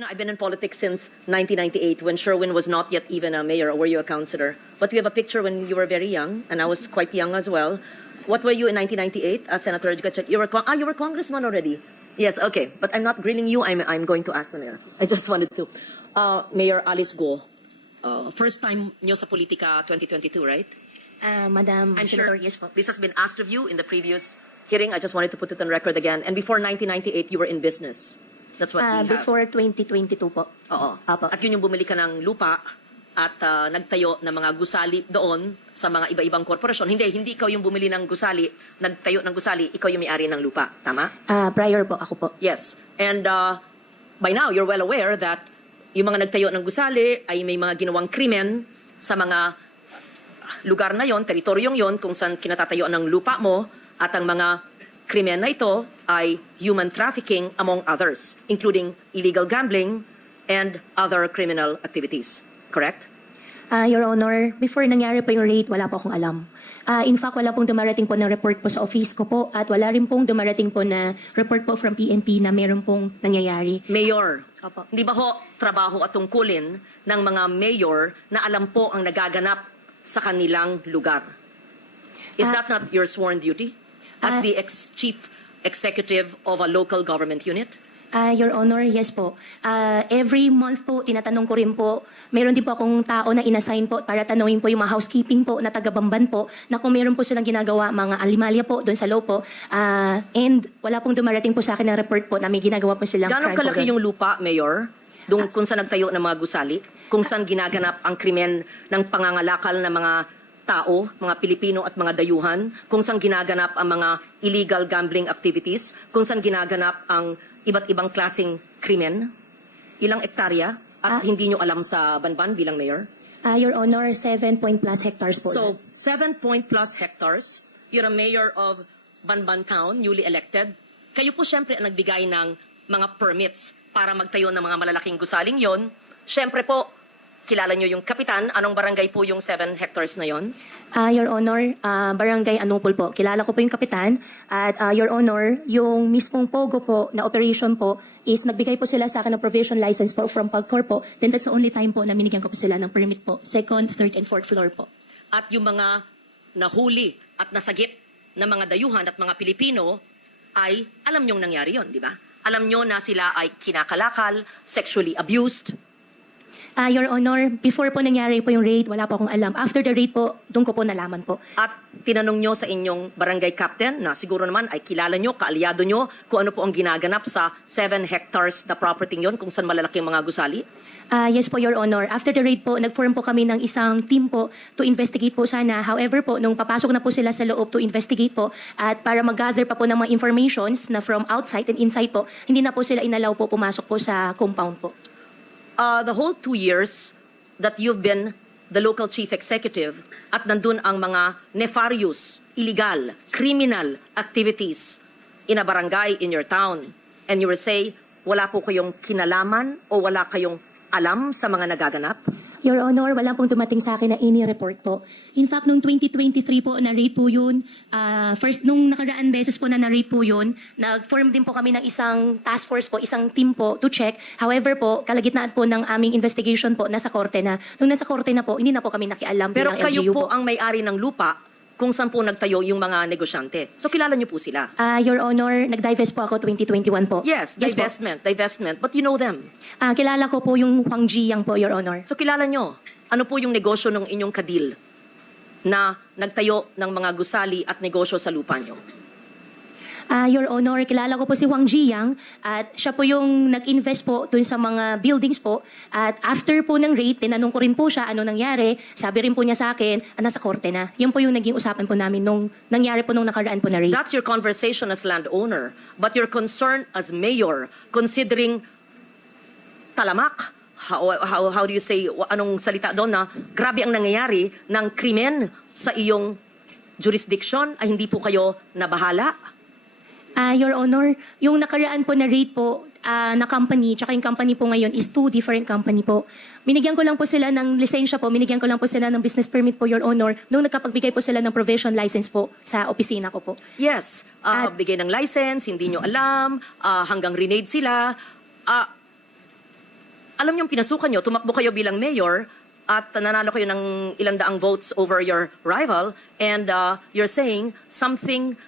I've been in politics since 1998 when Sherwin was not yet even a mayor, or were you a councillor? But we have a picture when you were very young, and I was quite young as well. What were you in 1998, Senator Gatchalian? You were congressman already. Yes, okay. But I'm not grilling you. I'm going to ask the mayor. I just wanted to. Mayor Alice Go, first time nyo sa politika 2022, right? Madam I'm Senator, sure yes po. this has been asked of you in the previous hearing. I just wanted to put it on record again. And before 1998, you were in business. That's what we have. Before 2022 po. Oo. Apo. At yun yung bumili ka ng lupa at nagtayo ng mga gusali doon sa mga iba-ibang korporasyon. Hindi ikaw yung bumili ng gusali, nagtayo ng gusali, ikaw yung may-ari ng lupa. Tama? Prior po, ako po. Yes. And by now, you're well aware that yung mga nagtayo ng gusali ay may mga ginawang krimen sa mga lugar na yon, teritoryong yon, kung saan kinatatayo ng lupa mo, at ang mga krimen na ito ay human trafficking among others, including illegal gambling and other criminal activities. Correct? Your Honor, before nangyari po yung raid, wala po akong alam. In fact, wala pong dumarating po ng report po sa office ko po at wala rin pong dumarating po na report po from PNP na meron pong nangyayari. Mayor, Opo. hindi ba ho trabaho at tungkulin ng mga mayor na alam po ang nagaganap sa kanilang lugar? Is that not your sworn duty as the chief executive of a local government unit? Your Honor, yes po. Every month po, tinatanong ko rin po, meron din po akong tao na inassign po para tanungin po yung mga housekeeping po na taga-Bamban po na kung meron po silang ginagawa mga alimalya po doon sa loob po. And wala pong dumarating po sa akin ng report po na may ginagawa po silang Gano'ng crime po kalaki doon. yung lupa, Mayor? Doon kung saan nagtayo ng mga gusali? Kung saan ginaganap ang krimen ng pangangalakal ng mga tao, mga Pilipino at mga dayuhan? Kung saan ginaganap ang mga illegal gambling activities? Kung saan ginaganap ang iba't ibang klaseng krimen? Ilang ektarya? At hindi nyo alam sa Banban bilang mayor? Your Honor, 7 point plus hectares po. So, 7 point plus hectares. You're a mayor of Banban Town, newly elected. Kayo po syempre ang nagbigay ng mga permits para magtayo ng mga malalaking gusaling yon. Syempre po, kilala nyo yung kapitan. Anong barangay po yung 7 hectares na yon? Your Honor, Barangay Anupol po. Kilala ko po yung kapitan. At Your Honor, yung mismong POGO po na operation po is nagbigay po sila sa akin ng provision license po from PAGCOR po. Then that's the only time po na binigyan ko po sila ng permit po. Second, third, and fourth floor po. At yung mga nahuli at nasagip na mga dayuhan at mga Pilipino ay alam nyong nangyari yon, di ba? Alam nyo na sila ay kinakalakal, sexually abused. Your Honor, before po nangyari po yung raid, wala po akong alam. After the raid po, doon ko po nalaman po. At tinanong nyo sa inyong barangay captain na siguro naman ay kilala nyo, kaalyado nyo, kung ano po ang ginaganap sa 7 hectares na property yon, kung saan malalaki ang mga gusali? Yes po, Your Honor. After the raid po, nag-form po kami ng isang team po to investigate po sana. However po, nung papasok na po sila sa loob to investigate po at para mag-gather pa po ng mga informations na from outside and inside po, hindi na po sila inalaw po pumasok po sa compound po. The whole 2 years that you've been the local chief executive at nandun ang mga nefarious, illegal, criminal activities in a barangay in your town, and you will say, wala po kayong kinalaman o wala kayong alam sa mga nagaganap? Your Honor, wala pong dumating sa akin na any report po. In fact, nung 2023 po, na-rate po yun. First, nung nakaraan beses po na na-rate po yun, nag-form din po kami ng isang task force po, isang team po to check. However po, kalagitnaan po ng aming investigation po, nasa korte na. Nung nasa korte na po, hindi na po kami nakialam Pero bilang kayo LGU po ang may-ari ng lupa kung saan po nagtayo yung mga negosyante. So kilala niyo po sila? Your Honor, nag-divest po ako 2021 po. Yes, divestment. But you know them. Kilala ko po yung Huang Jiyang po, Your Honor. So kilala nyo, ano po yung negosyo ng inyong kadil na nagtayo ng mga gusali at negosyo sa lupa nyo? Your Honor, kilala ko po si Huang Jiyang at siya po yung nag-invest po dun sa mga buildings po. At after po ng raid, tinanong ko rin po siya ano nangyari. Sabi rin po niya sa akin, nasa korte na. Yun po yung naging usapan po namin nung nangyari po nung nakaraan po na raid. That's your conversation as landowner. But your concern as mayor, considering talamak, how do you say, anong salita doon na grabe ang nangyayari ng krimen sa iyong jurisdiction, ay hindi po kayo nabahala? Your Honor, yung nakaraan po na rate po na company, tsaka yung company po ngayon is 2 different company po. Binigyan ko lang po sila ng lisensya po, binigyan ko lang po sila ng business permit po, Your Honor, nung nagkapagbigay po sila ng provision license po sa opisina ko po. Yes, bigay ng license, hindi nyo alam, hanggang renade sila. alam niyo, pinasukan niyo, tumakbo kayo bilang mayor, at nanalo kayo ng ilang daang votes over your rival, and you're saying something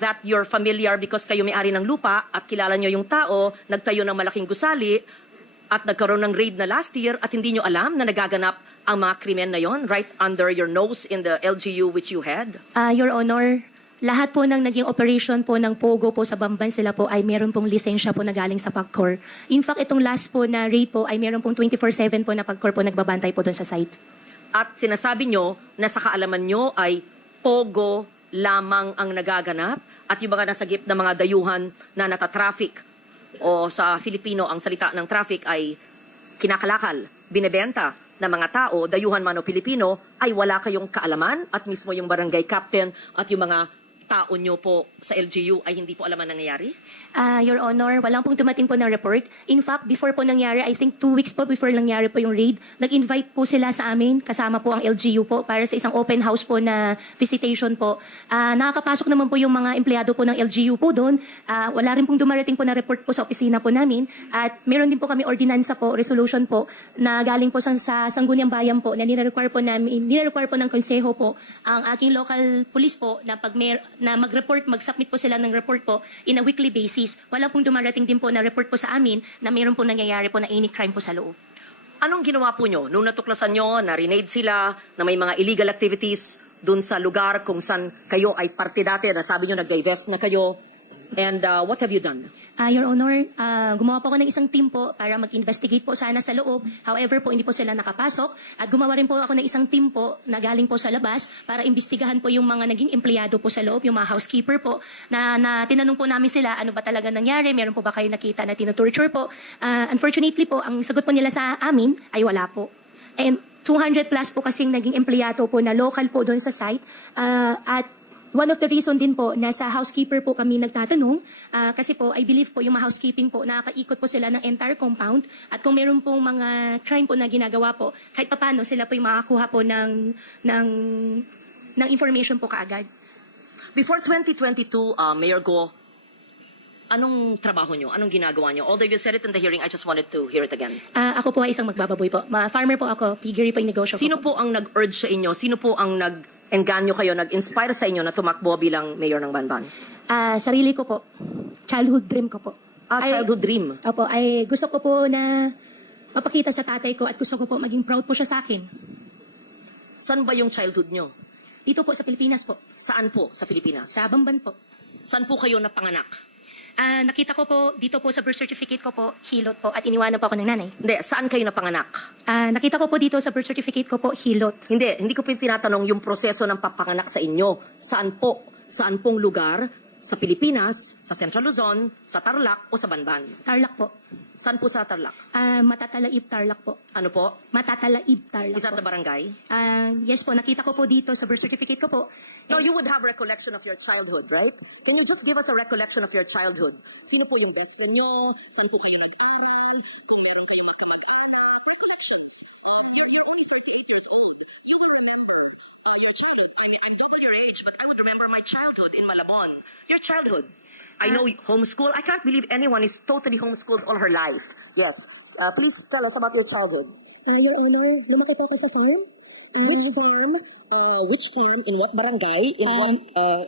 that you're familiar because kayo may-ari ng lupa at kilala niyo yung tao, nagtayo ng malaking gusali, at nagkaroon ng raid na last year at hindi nyo alam na nagaganap ang mga krimen na yon right under your nose in the LGU which you had? Your Honor, lahat po ng naging operation po ng Pogo po sa Bamban sila po ay meron pong lisensya po na galing sa PAGCOR. In fact, itong last po na raid po ay meron pong 24/7 po na PAGCOR po nagbabantay po doon sa site. At sinasabi nyo na sa kaalaman nyo ay Pogo lamang ang nagaganap at yung mga nasagip na mga dayuhan na natatraffic o sa Filipino ang salita ng traffic ay kinakalakal, binebenta ng mga tao, dayuhan man o Pilipino, ay wala kayong kaalaman at mismo yung barangay captain at yung mga tao nyo po sa LGU ay hindi po alam ang nangyayari? Your Honor, walang pong dumating po ng report. In fact, before po nangyari, I think 2 weeks po before nangyari po yung raid, nag-invite po sila sa amin, kasama po ang LGU po, para sa isang open house po na visitation po. Nakakapasok naman po yung mga empleyado po ng LGU po doon. Wala rin pong dumarating po na report po sa opisina po namin. At meron din po kami ordinansa po, resolution po, na galing po sa Sangguniang Bayan po, na nire-require po ng konseho po ang aking local police po na na mag-report, mag-submit po sila ng report po in a weekly basis. Wala pong dumarating din po na report po sa amin na mayroon po nangyayari po na any crime po sa loob. Anong ginawa po nyo? Nung natuklasan nyo, na-renade sila, na may mga illegal activities dun sa lugar kung saan kayo ay parte dati, na sabi nyo nag-divest na kayo, and what have you done? Your Honor, gumawa po ako ng isang team po para mag-investigate po sana sa loob. However po, hindi po sila nakapasok. At gumawa rin po ako ng isang team po na galing po sa labas para imbestigahan po yung mga naging empleyado po sa loob, yung mga housekeeper po, na tinanong po namin sila, ano ba talaga nangyari? Meron po ba kayo nakita na tinutorture po? Unfortunately po, ang sagot po nila sa amin ay wala po. And 200 plus po kasing naging empleyado po na local po doon sa site. At one of the reason din po na sa housekeeper po kami nagtatanong kasi po I believe po yung mga housekeeping po nakakaikot po sila ng entire compound at kung meron pong mga crime po na ginagawa po kahit paano sila po yung makakuha po ng information po kaagad. Before 2022, Mayor Go, anong trabaho nyo? Anong ginagawa nyo? Although you said it in the hearing, I just wanted to hear it again. Ako po ay isang magbababoy po. Farmer po ako, piggery po yung negosyo Sino ko po. po ang nag-urge sa inyo? Sino po ang nag-engganyo kayo, nag-inspire sa inyo na tumakbo bilang mayor ng Banban? Sarili ko po. Childhood dream ko po. Childhood dream. Opo, ay gusto ko po na mapakita sa tatay ko at gusto ko po maging proud po siya sa akin. Saan ba yung childhood nyo? Dito po sa Pilipinas po. Saan po sa Pilipinas? Sa Bamban po. Saan po kayo napanganak? Nakita ko po dito po sa birth certificate ko po, Hilot po, at iniwanan po ako ng nanay. Hindi, saan kayo napanganak? Nakita ko po dito sa birth certificate ko po, Hilot. Hindi ko po tinatanong yung proseso ng papanganak sa inyo. Saan po? Saan pong lugar? Sa Pilipinas, sa Central Luzon, sa Tarlac o sa Banban? Tarlac po. Saan po sa Tarlac? Matatalaib Tarlac po. Ano po? Matatalaib Tarlac Is that the po. barangay? Yes po, nakita ko po dito sa birth certificate ko po. No, you would have recollection of your childhood, right? Can you just give us a recollection of your childhood? Sino po yung best friend nyo? Saan po kayo nag-aral? Kung meron kayo magkamag-anak? Recollections. You're only 38 years old. You will remember your childhood. I'm double your age, but I would remember my childhood in Malabon. Your childhood. I know homeschool. I can't believe anyone is totally homeschooled all her life. Yes. Please tell us about your childhood. Your Honor, lumaki po ako sa farm. Which farm? Which farm? In what barangay? In what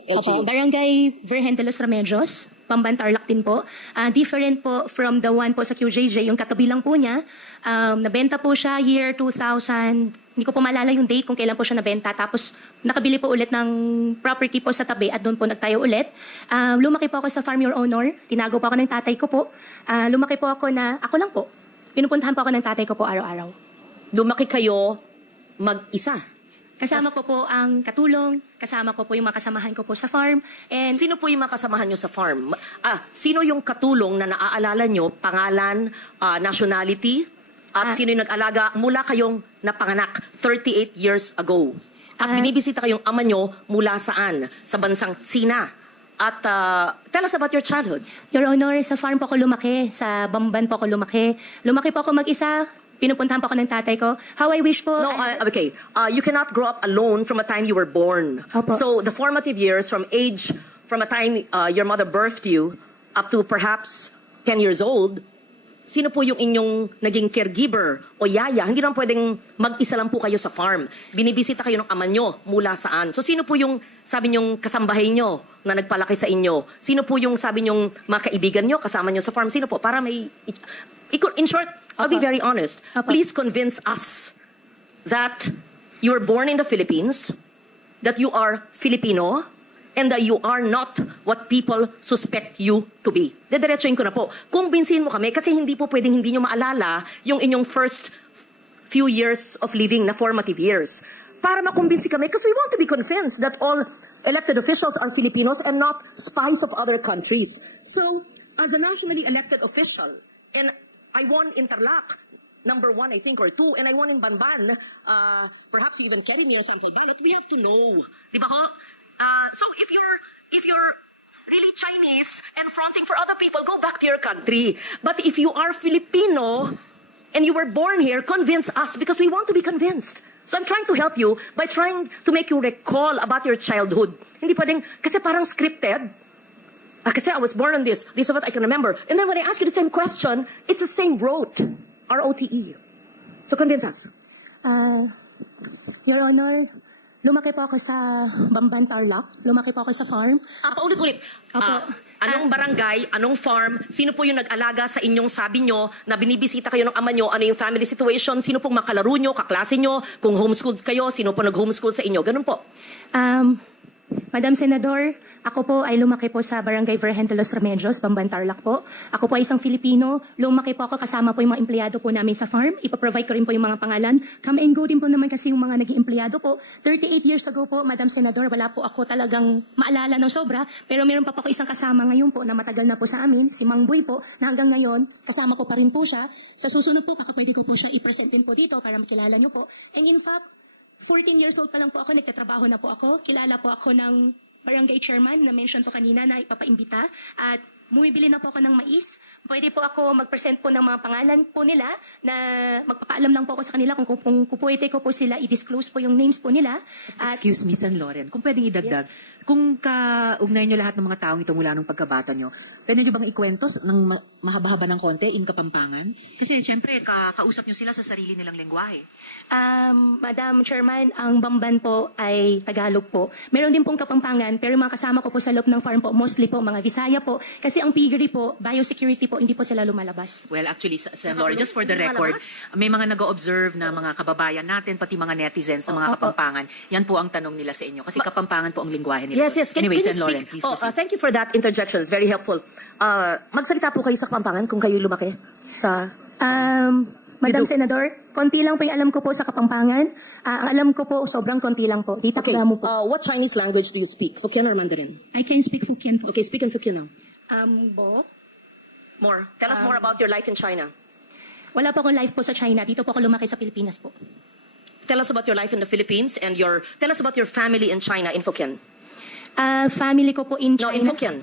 LGU? Barangay Virgen de los Remedios, Bamban Tarlac din po. Different po from the one po sa QJJ, yung katabi lang po niya. Nabenta po siya year 2000. Hindi ko po maalala yung date kung kailan po siya nabenta. Tapos nakabili po ulit ng property po sa tabi at doon po nagtayo ulit. Lumaki po ako sa farm, Your Honor. Tinago po ako ng tatay ko po. Lumaki po ako na, ako lang po. Pinupuntahan po ako ng tatay ko po araw-araw. Lumaki kayo mag-isa? Kasama ko po ang katulong, kasama ko po yung mga kasamahan ko po sa farm. And Sino po yung mga kasamahan nyo sa farm? Sino yung katulong na naaalala nyo, pangalan, nationality, at sino yung nag-alaga mula kayong napanganak 38 years ago? At binibisita kayong ama nyo mula saan? Sa bansang Sina? At tell us about your childhood. Your Honor, sa farm po ako lumaki, sa Bamban po ako lumaki. Lumaki po ako mag-isa. Pinupuntahan po ako ng tatay ko. How I wish po... No, okay. You cannot grow up alone from a time you were born. Opo. So the formative years from a time your mother birthed you up to perhaps 10 years old, sino po yung inyong naging caregiver o yaya? Hindi naman pwedeng mag-isa lang po kayo sa farm. Binibisita kayo ng ama nyo mula saan? So sino po yung sabi nyong kasambahay nyo na nagpalaki sa inyo? Sino po yung sabi nyong mga kaibigan nyo kasama nyo sa farm? Sino po? Para may... In short, I'll be very honest. Please convince us that you were born in the Philippines, that you are Filipino, and that you are not what people suspect you to be. Dediretsuhin ko na po. Kumbinsin mo kami kasi hindi po pwedeng hindi nyo maalala yung inyong first few years of living na formative years. Para makumbinsi kami because we want to be convinced that all elected officials are Filipinos and not spies of other countries. So, as a nationally elected official, and I won Interlac, number 1, I think, or 2, and I won in Banban, perhaps even carrying your sample ballot, we have to know. Di ba ho? So if you're really Chinese and fronting for other people, go back to your country. But if you are Filipino and you were born here, convince us because we want to be convinced. So I'm trying to help you by trying to make you recall about your childhood. Hindi pwedeng, kasi parang scripted. Kasi I was born on this. This is what I can remember. And then when I ask you the same question, it's the same rote. R-O-T-E. So convince us. Your Honor, lumaki po ako sa Bamban, Tarlac. Lumaki po ako sa farm. Paulit-ulit. Opo. Anong barangay, anong farm, sino po yung nag-alaga sa inyong sabi nyo na binibisita kayo ng ama nyo, ano yung family situation, sino pong makalaro nyo, kaklase nyo, kung homeschooled kayo, sino po nag-homeschool sa inyo, ganun po. Madam Senador, ako po ay lumaki po sa Barangay Virgen de los Remedios, Bamban, Tarlac po. Ako po ay isang Filipino. Lumaki po ako kasama po yung mga empleyado po namin sa farm. Ipaprovide ko rin po yung mga pangalan. Come and go din po naman kasi yung mga naging empleyado po. 38 years ago po, Madam Senador, wala po ako talagang maalala ng sobra. Pero meron pa po ako isang kasama ngayon po na matagal na po sa amin, si Mang Boy po, na hanggang ngayon, kasama ko pa rin po siya. Sa susunod po, baka pwede ko po siya i-present din po dito para makilala nyo po. And in fact, 14 years old pa lang po ako, nagtatrabaho na po ako. Kilala po ako ng barangay chairman na mention po kanina na ipapaimbita at bumibili na po ako ng mais. Pwede po ako mag-present po ng mga pangalan po nila na magpapaalam lang po ako sa kanila kung pwede ko po sila i-disclose po yung names po nila. At, excuse me, San Loren, kung pwedeng idagdag, kung kaugnay nyo lahat ng mga taong ito mula nung pagkabata nyo, pwede nyo bang ikwento ng mahaba-haba ng konti in Kapampangan? Kasi siyempre, kausap nyo sila sa sarili nilang lengguwahe. Madam Chairman, ang Bamban po ay Tagalog po. Meron din pong Kapampangan, pero mga kasama ko po sa loob ng farm po, mostly po mga Visaya po. Kasi ang piggery po, biosecurity po, hindi po sila lumalabas. Well, actually, San Loren, just for the record, may mga nag-o-observe na mga kababayan natin, pati mga netizens na mga Kapampangan. Yan po ang tanong nila sa inyo. Kasi Kapampangan po ang lengguwahe nila. Yes. Anyway, San Loren, please proceed. Thank you for that interjection. It's very helpful. Magsalita po kayo sa Kapampangan kung kayo lumaki sa... Madam Senador, konti lang po yung alam ko po sa Kapampangan. Ang alam ko po, sobrang konti lang po. Di Okay, takla mo po. what Chinese language do you speak? Hokkien or Mandarin? I can speak Hokkien po. Okay, speak in Hokkien now. Bo? More. Tell us more about your life in China. Wala po akong life po sa China. Dito po ako lumaki sa Pilipinas po. Tell us about your life in the Philippines and tell us about your family in China in Hokkien. Family ko po in No, China. in Hokkien.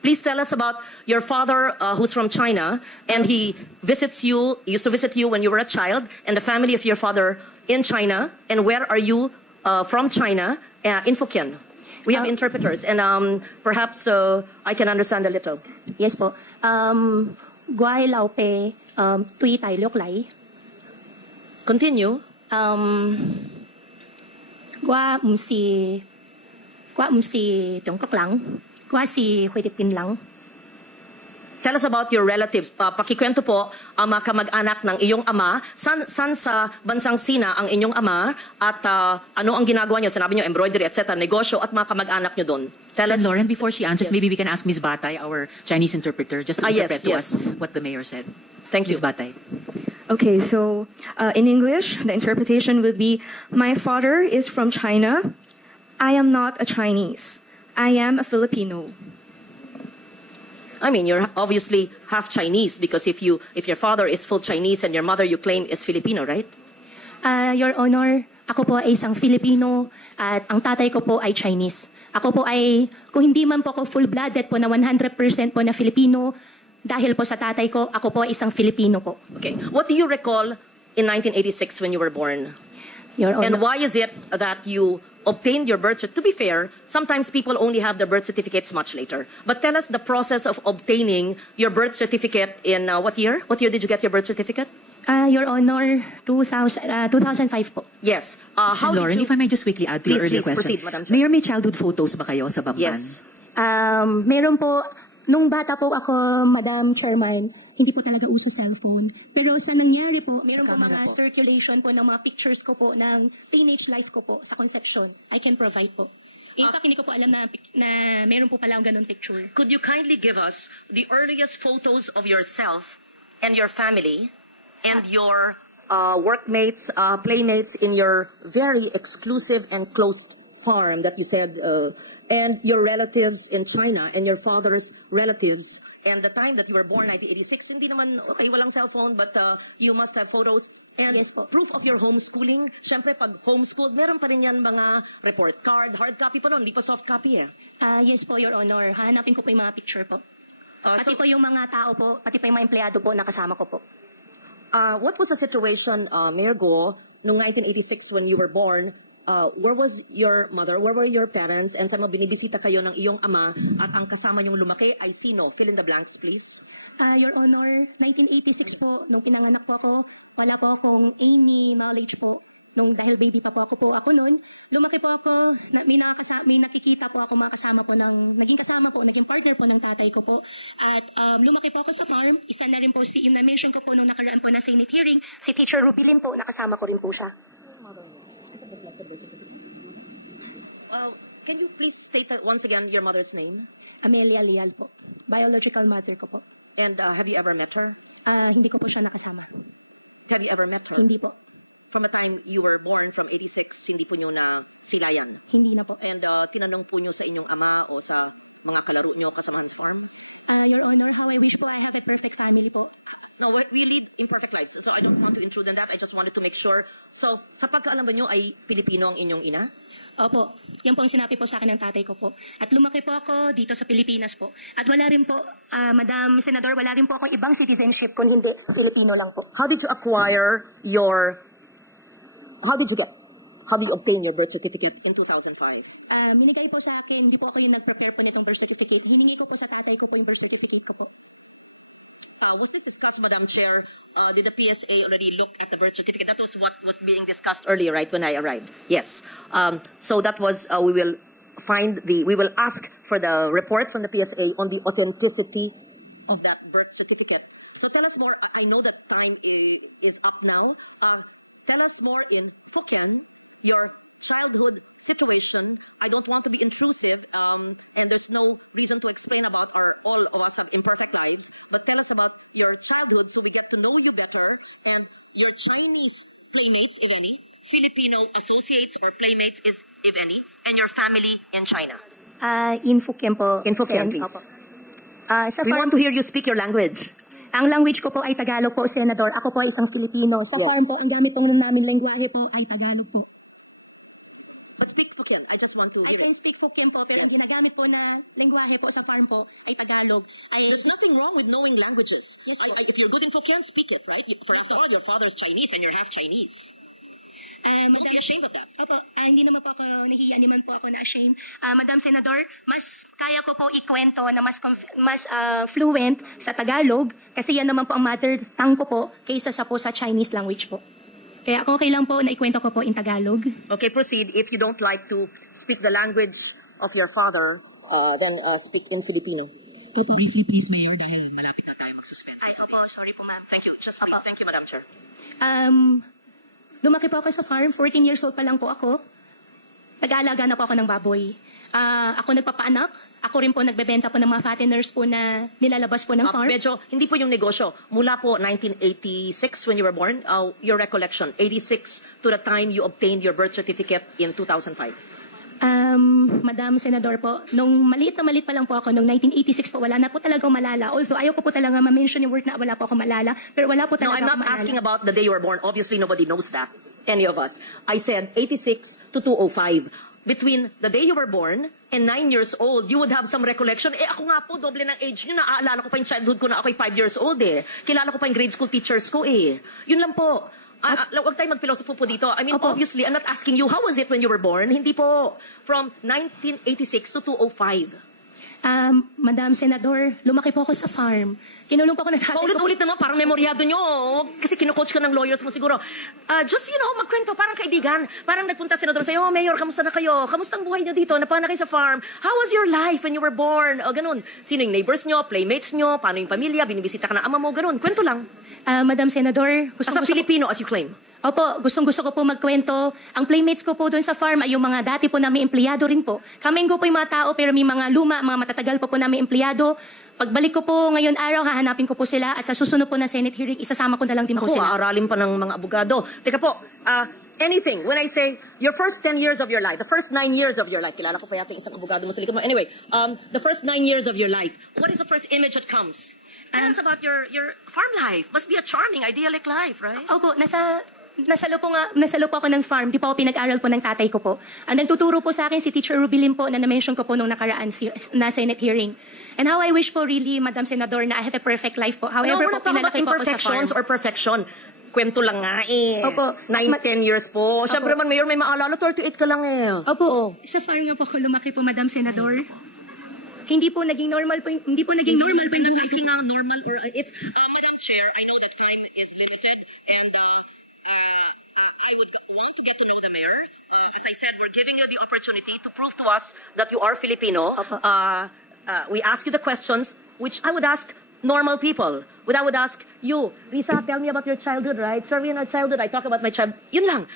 Please tell us about your father who's from China and he used to visit you when you were a child, and the family of your father in China, and where are you from China in Hokkien. We have interpreters and perhaps I can understand a little. Yes po. Guay lao pe, tui tai liok lai. Continue. Gua si Tiongkok lang. Gua si Philippine lang. Tell us about your relatives. Pakikwento po ang mga kamag-anak ng iyong ama. San sa bansang Sina ang inyong ama at ano ang ginagawa niyo? Sinabi niyo embroidery, etc. Negosyo at mga kamag-anak niyo doon. Tell San us. Loren, before she answers, Yes. maybe we can ask Ms. Batay, our Chinese interpreter, just to interpret to us what the mayor said. Thank you. Ms. Batay. Okay, so in English, the interpretation would be, my father is from China. I am not a Chinese. I am a Filipino. I mean, you're obviously half Chinese because if your father is full Chinese and your mother you claim is Filipino, right? Your Honor, ako po ay isang Filipino at ang tatay ko po ay Chinese. Ako po ay, kung hindi man po ako full-blooded po na 100% po na Filipino, dahil po sa tatay ko, ako po ay isang Filipino po. Okay. What do you recall in 1986 when you were born? Your Honor. And why is it that you obtained your birth certificate. To be fair, sometimes people only have their birth certificates much later. But tell us the process of obtaining your birth certificate in what year? What year did you get your birth certificate? Your Honor, 2005 po. Yes. How Lauren, if I may just quickly add to your earlier Please question. proceed, Madam Chair. Mayor, may childhood photos ba kayo sa Bamban? Yes. Meron po, nung bata po ako, Madam Chairman, hindi po talaga uso cellphone. Pero sa nangyari po, meron po mga circulation po ng mga pictures ko po ng teenage life ko po sa conception. I can provide po. In fact, hindi ko po alam na meron po pala ang ganun picture. Could you kindly give us the earliest photos of yourself and your family and your workmates, playmates in your very exclusive and close farm that you said, and your relatives in China and your father's relatives? And the time that you were born, 1986, hindi naman, okay, walang cellphone, but you must have photos. And Yes po. proof of your homeschooling. Siyempre, pag homeschooled, meron pa rin yan mga report card, hard copy pa noon, hindi pa soft copy eh. Yes po, Your Honor. Hanapin ko po yung mga picture po. So, Pati po yung mga tao po, pati po yung mga empleyado po na kasama ko po. what was the situation, Mayor Go, noong 1986 when you were born? Where was your mother? Where were your parents? And saan mo binibisita kayo ng iyong ama at ang kasama niyong lumaki ay sino? Fill in the blanks, please. Your Honor, 1986 po, nung pinanganak po ako, wala po akong any knowledge po. Dahil baby pa po ako noon, lumaki po ako, may nakikita po ako mga kasama po naging partner po ng tatay ko po. At lumaki po ako sa farm, isa na rin po yung na-mention ko po nung nakaraan po na Senate hearing, si Teacher Rubilin po, nakasama ko rin po siya. Can you please state once again your mother's name? Amelia Leal po, biological mother ko po. And have you ever met her? Hindi ko po siya nakasama. Have you ever met her? Hindi po. From the time you were born, from 86, hindi po nyo na silayan? Hindi na po. And tinanong po nyo sa inyong ama o sa mga kalaro nyo kasamahan sa farm? Your Honor, how I wish po I have a perfect family po. No, we lead imperfect lives, so I don't want to intrude on that. I just wanted to make sure. So, sa pagkaalam ba nyo ay Pilipino ang inyong ina? Opo, yan po ang sinabi po sa akin ng tatay ko po. At lumaki po ako dito sa Pilipinas po. At wala rin po, Madam Senador, wala rin po akong ibang citizenship kung hindi Filipino lang po. How did you obtain your birth certificate in 2005? Minigay po sa akin, hindi po ako yung nag-prepare po nitong birth certificate. Hiningi ko po sa tatay ko po yung birth certificate ko po. Was this discussed, Madam Chair? Did the PSA already look at the birth certificate? That was what was being discussed earlier, right, when I arrived? Yes. So that was, we will ask for the report from the PSA on the authenticity of that birth certificate. So tell us more. I know that time is up now. Tell us more in Hokkien, your childhood situation. I don't want to be intrusive, and there's no reason to explain about all of us have imperfect lives, but tell us about your childhood so we get to know you better, and your Chinese playmates, if any, Filipino associates or playmates, if any, and your family in China. In Hokkien po. In Hokkien, please. Opo. We want to hear you speak your language. Ang language ko po ay Tagalog po, Senador. Ako po ay isang Filipino. Sa farm po, ang dami pong namin lengguwahe po ay Tagalog po. But speak Hokkien. I just want to hear I can speak Hokkien po, pero ang ginagamit po na lengguwahe po sa farm po ay Tagalog. There's nothing wrong with knowing languages. Yes, If you're good in Hokkien, speak it, right? For after all, your father's Chinese and you're half Chinese. Don't be ashamed of that. Opo, hindi naman po ako nahihiya, naman po ako na-ashamed. Madam Senador, mas kaya ko po ikwento na mas fluent sa Tagalog kasi yan naman po ang mother tongue ko po kaysa sa Chinese language po. Kaya ako okay lang po na ikwento ko po in Tagalog. Okay, proceed. If you don't like to speak the language of your father, then speak in Filipino. Briefly, please, Mayor, dahil malapit na tayo mag-suspend. Sorry po, ma'am. Thank you. Thank you, Madam Chair. Lumaki po ako sa farm. 14 years old pa lang po ako. Nag-aalaga na po ako ng baboy. Ako nagpapaanak. Ako rin po nagbebenta po ng mga fatteners po na nilalabas po ng farm. Medyo, hindi po yung negosyo. Mula po 1986 when you were born, your recollection, 86 to the time you obtained your birth certificate in 2005. Madam Senador po, nung maliit pa lang po ako, nung 1986 po, wala na po talagang malala. Although, ayaw ko po talaga ma-mention yung word na wala po ako malala, pero wala po No, talaga I'm not ako asking malala. about the day you were born. Obviously, nobody knows that. Any of us. I said 86 to 205. Between the day you were born and 9 years old, you would have some recollection. Ako nga po, doble ng age nyo. Naaalala ko pa yung childhood ko na ako'y 5 years old eh. Kilala ko pa yung grade school teachers ko eh. Yun lang po. Huwag tayo magpilosopo po dito. I mean, Opo. obviously, I'm not asking you, how was it when you were born? Hindi po. From 1986 to 2005. Madam Senador, lumaki po ako sa farm. Kinulong po ako ng tatay ko. Paulit-ulit naman, parang memoryado nyo. Kasi kino-coach ka ng lawyers mo siguro. Just, magkwento, parang kaibigan. Parang nagpunta senador sa'yo, oh, Mayor, kamusta na kayo? Kamusta ang buhay nyo dito? Napana kayo sa farm? How was your life when you were born? O, ganun. Sino yung neighbors nyo, playmates nyo, paano yung pamilya, binibisita ka ng ama mo, ganun. Kwento lang. Madam Senador, As a Filipino, as you claim. Opo, gustong-gusto ko po magkwento. Ang playmates ko po doon sa farm ay yung mga dati po namin empleyado rin po. Kaming po yung mga tao pero may mga luma, mga matatagal po namin empleyado. Pagbalik ko po ngayon araw, hahanapin ko po sila at sa susunod po na Senate hearing, isasama ko na lang din po Ako, sila. aaralin pa ng mga abogado. Teka po, anything, when I say your first 10 years of your life, the first 9 years of your life, kilala ko pa yata isang abogado mo sa likod mo. Anyway, the first 9 years of your life, what is the first image that comes? Tell us about your farm life. Must be a charming, idyllic life, right? Opo, nasalo po ako ng farm. Di po ako pinag-aral po ng tatay ko po. Ang nagtuturo po sa akin si Teacher Rubilin po na na-mention ko po nung nakaraan na Senate hearing. And how I wish po really, Madam Senador, na I have a perfect life po. However, We're not talking about pinalaki po ako sa farm. imperfections or perfection. Kwento lang nga eh. Opo. 9-10 years po. Siyempre man, Mayor, may maalala, 38 ka lang eh. Opo, sa farm nga po ako lumaki po, Madam Senador. Hindi po naging normal po yung Asking nga normal or if, Madam Chair, I know that time is limited and I would want to get to know the Mayor. As I said, we're giving you the opportunity to prove to us that you are Filipino. We ask you the questions which I would ask normal people. I would ask you, Risa, tell me about your childhood, right? Sorry, in our childhood, I talk about my child. Yun lang.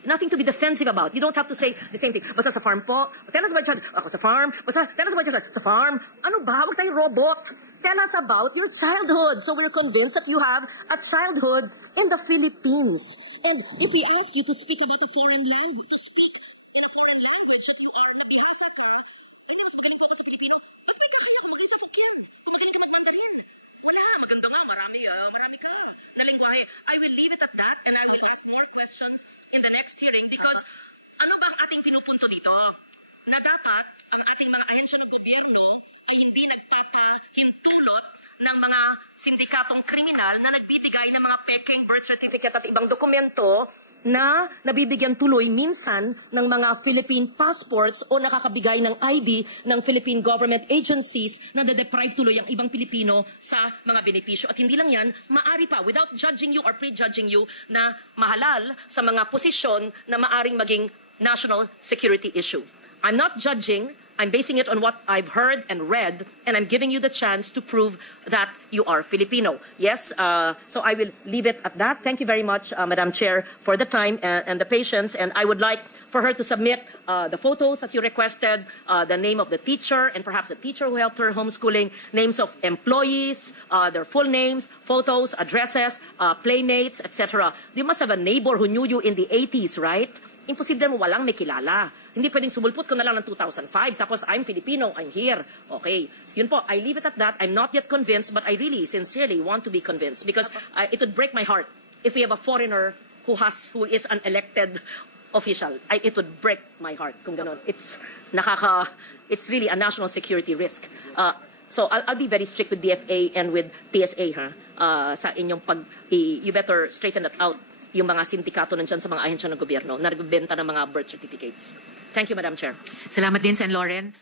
Nothing to be defensive about. You don't have to say the same thing. Basta sa farm po. Tell us about your child. Ako sa farm. Basta, tell us about your child. Sa farm. Ano ba? Huwag tayong robot. Tell us about your childhood. So we're convinced that you have a childhood in the Philippines. And if we ask you to speak about a foreign language, that you are nabihasa ka, ay nang sabihin ko sa Pilipino, ba't may kahit mag-isa Ken? Kung magaling ka mag-Mandarin. Wala. Maganda nga. Marami ka na lingwahe. I will leave it at that and I will ask more questions in the next hearing because ano ba ang ating pinupunto dito? Na dapat ang ating mga ahensya ng gobyerno ay hindi nagpapahintulot ng mga sindikatong kriminal na nagbibigay ng mga peking birth certificate at ibang dokumento na nabibigyan tuloy minsan ng mga Philippine passports o nakakabigay ng ID ng Philippine government agencies na na-deprive tuloy ang ibang Pilipino sa mga benepisyo. At hindi lang yan, maari pa, without judging you or prejudging you, na mahalal sa mga posisyon na maaring maging national security issue. I'm not judging. I'm basing it on what I've heard and read, and I'm giving you the chance to prove that you are Filipino. Yes, so I will leave it at that. Thank you very much, Madam Chair, for the time and the patience, and I would like for her to submit the photos that you requested, the name of the teacher, and perhaps the teacher who helped her homeschooling, names of employees, their full names, photos, addresses, playmates, etc. You must have a neighbor who knew you in the 80s, right? Imposible mo walang may kilala. Hindi pwedeng sumulpot ko na lang ng 2005, tapos I'm Filipino, I'm here. Okay. Yun po, I leave it at that. I'm not yet convinced, but I really, sincerely want to be convinced because it would break my heart if we have a foreigner who is an elected official. It would break my heart kung ganon. It's really a national security risk. So I'll be very strict with DFA and with TSA, sa inyong you better straighten that out. Yung mga sindikato nandyan sa mga ahensya ng gobyerno na nagbebenta ng mga birth certificates. Thank you, Madam Chair. Salamat din, Sen. Loren.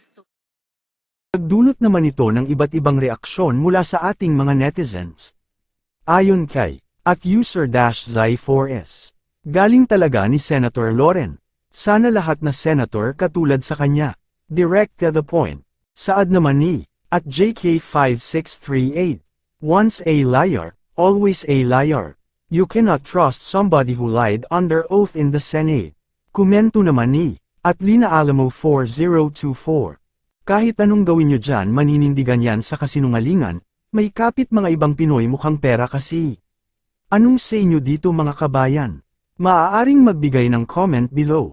Nagdulot naman ito ng iba't ibang reaksyon mula sa ating mga netizens. Ayon kay @user-Zai4S. Galing talaga ni Senator Loren. Sana lahat na senator katulad sa kanya. Direct to the point. Saad naman ni @JK5638. Once a liar, always a liar. You cannot trust somebody who lied under oath in the Senate. Komento naman ni @LinaAlamo4024. Kahit anong gawin nyo dyan maninindigan yan sa kasinungalingan, may kapit mga ibang Pinoy mukhang pera kasi. Anong say nyo dito mga kabayan? Maaaring magbigay ng comment below.